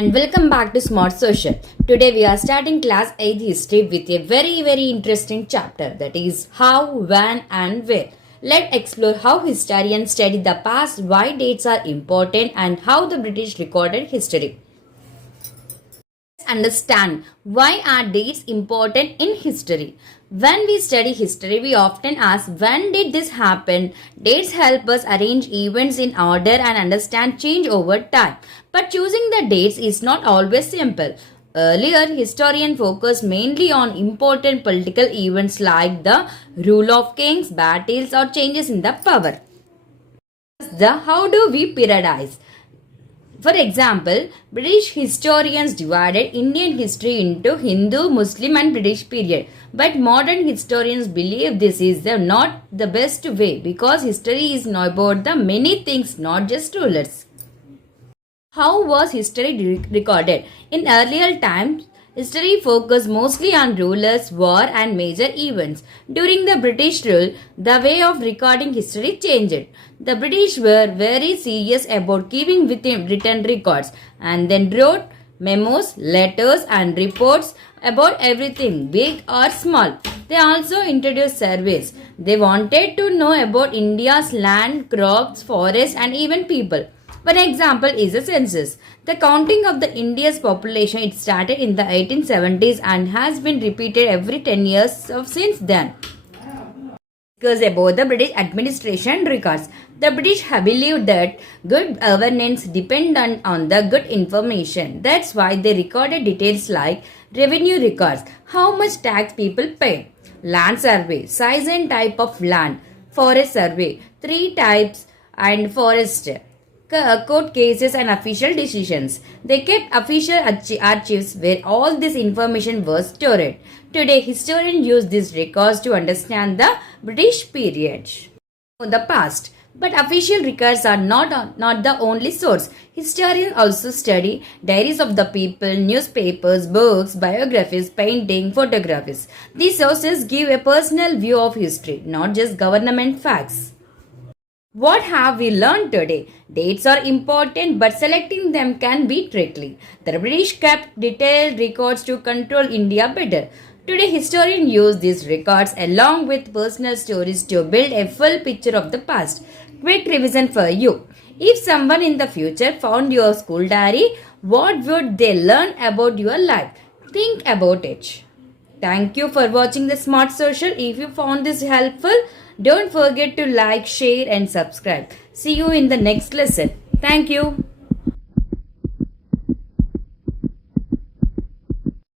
and welcome back to Smart Social. Today we are starting class 8 history with a very interesting chapter, that is how, when and where. Let's explore how historians study the past, why dates are important and how the British recorded history. Understand why are dates important in history. When we study history, we often ask when did this happen. Dates help us arrange events in order and understand change over time. But choosing the dates is not always simple. Earlier, historians focused mainly on important political events like the rule of kings, battles, or changes in the power. How do we periodize? For example, British historians divided Indian history into Hindu, Muslim and British period. But modern historians believe this is not the best way because history is about the many things, not just rulers. How was history recorded? In earlier times, history focused mostly on rulers, war and major events. During the British rule, the way of recording history changed. The British were very serious about keeping written records and then wrote memos, letters and reports about everything, big or small. They also introduced surveys. They wanted to know about India's land, crops, forests and even people. One example is the census. The counting of the India's population, it started in the 1870s and has been repeated every 10 years since then. Because about the British administration records. The British believed that good governance depended on the good information. That's why they recorded details like revenue records, how much tax people paid, land survey, size and type of land, forest survey, 3 types and forest, court cases and official decisions. They kept official archives where all this information was stored. Today, historians use these records to understand the British period. The past. But official records are not the only source. Historians also study diaries of the people, newspapers, books, biographies, painting, photographies. These sources give a personal view of history, not just government facts. What have we learned today? Dates are important, but selecting them can be tricky. The British kept detailed records to control India better. Today, historians use these records along with personal stories to build a full picture of the past. Quick revision for you. If someone in the future found your school diary, what would they learn about your life? Think about it. Thank you for watching the Smart Social. If you found this helpful, don't forget to like, share and subscribe. See you in the next lesson. Thank you.